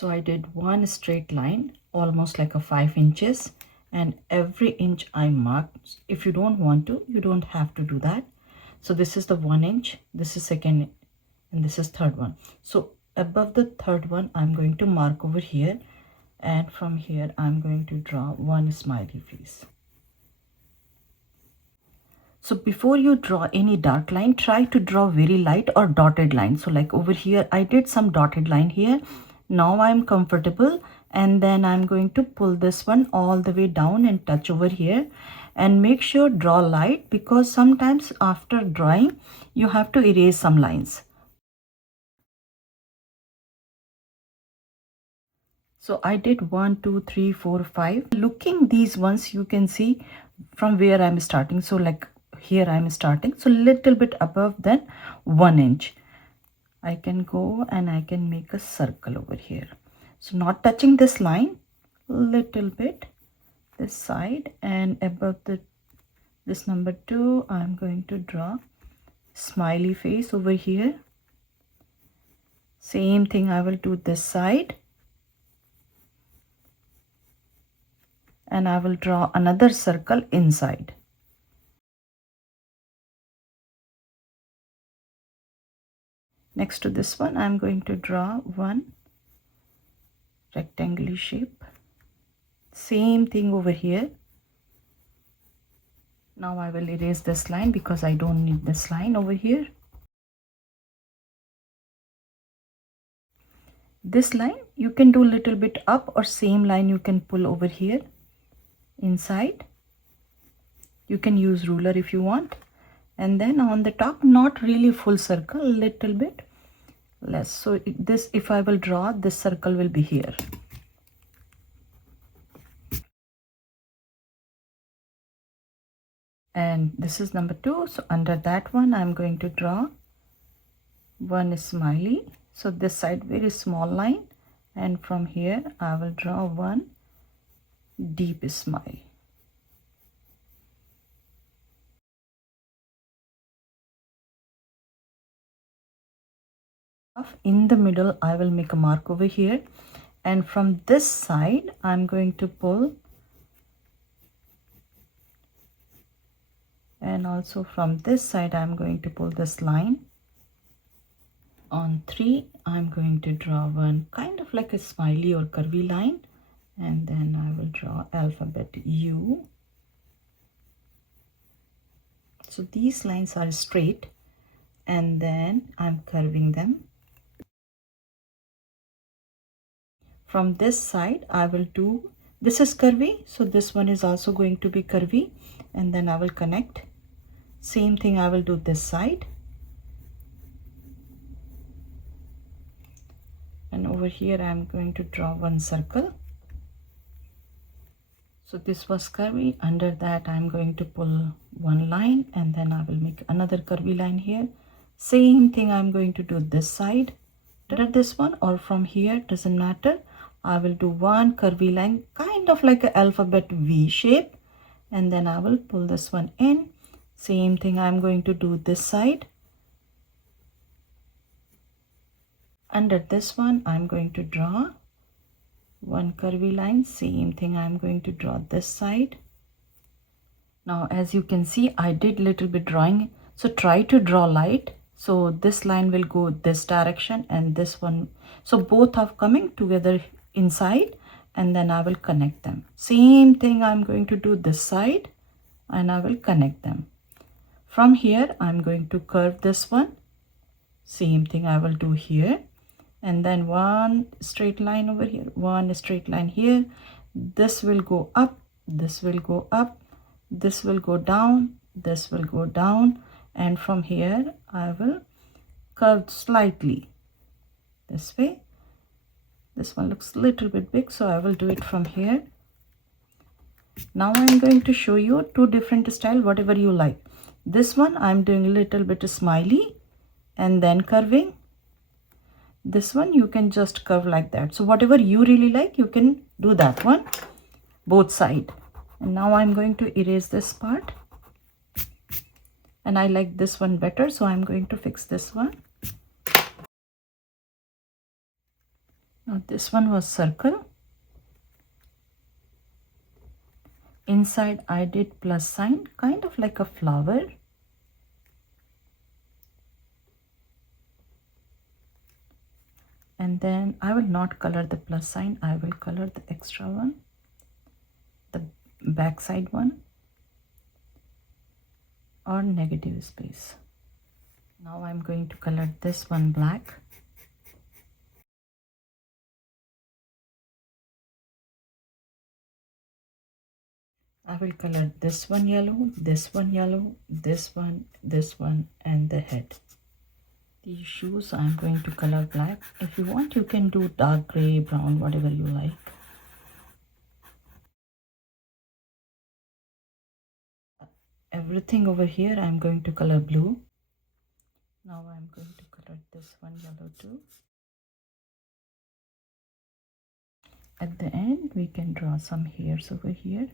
So I did one straight line, almost like a 5 inches, and every inch I marked. If you don't want to, you don't have to do that. So this is the 1 inch, this is second, and this is third one. So above the third one, I'm going to mark over here, and from here I'm going to draw one smiley face. So before you draw any dark line, try to draw very light or dotted line. So like over here, I did some dotted line here. Now I'm comfortable, and then I'm going to pull this one all the way down and touch over here, and make sure draw light, because sometimes after drawing you have to erase some lines. So I did 1 2 3 4 5. Looking these ones, you can see from where I'm starting. So like here I'm starting, so little bit above than 1 inch. I can go and I can make a circle over here. So not touching this line, little bit this side, and above this number 2, I'm going to draw smiley face over here. Same thing I will do this side, and I will draw another circle inside. Next to this one, I'm going to draw one rectangular shape. Same thing over here. Now I will erase this line because I don't need this line over here. This line you can do a little bit up, or same line you can pull over here inside. You can use ruler if you want. And then on the top, not really full circle, little bit less. So this, if I will draw, this circle will be here. And this is number 2. So under that one, I'm going to draw one smiley. So this side, very small line, and from here I will draw one deep smile. In the middle, I will make a mark over here, and from this side I'm going to pull, and also from this side I'm going to pull this line. On 3, I'm going to draw one kind of like a smiley or curvy line, and then I will draw alphabet U. So these lines are straight, and then I'm curving them. From this side, I will do, this is curvy, so this one is also going to be curvy, and then I will connect. Same thing I will do this side. And over here I'm going to draw one circle. So this was curvy. Under that I'm going to pull one line, and then I will make another curvy line here. Same thing I'm going to do this side. Either this one or from here, doesn't matter. I will do one curvy line, kind of like an alphabet V shape, and then I will pull this one in. Same thing I'm going to do this side. Under this one, I'm going to draw one curvy line. Same thing I'm going to draw this side. Now as you can see, I did little bit drawing, so try to draw light. So this line will go this direction, and this one, so both are coming together inside, and then I will connect them. Same thing I'm going to do this side, and I will connect them. From here I'm going to curve this one. Same thing I will do here, and then one straight line over here, one straight line here. This will go up, this will go up, this will go down, this will go down, and from here I will curve slightly this way. This one looks a little bit big, so I will do it from here. Now I'm going to show you two different styles, whatever you like. This one I'm doing a little bit smiley and then curving. This one you can just curve like that. So whatever you really like, you can do that one, both side. And now I'm going to erase this part, and I like this one better, so I'm going to fix this one. Now this one was circle. Inside I did plus sign, kind of like a flower. And then I will not color the plus sign, I will color the extra one, the back side one, or negative space. Now I'm going to color this one black. I will color this one yellow, this one yellow, this one, and the head. These shoes I'm going to color black. If you want, you can do dark gray, brown, whatever you like. Everything over here I'm going to color blue. Now I'm going to color this one yellow too. At the end we can draw some hairs over here.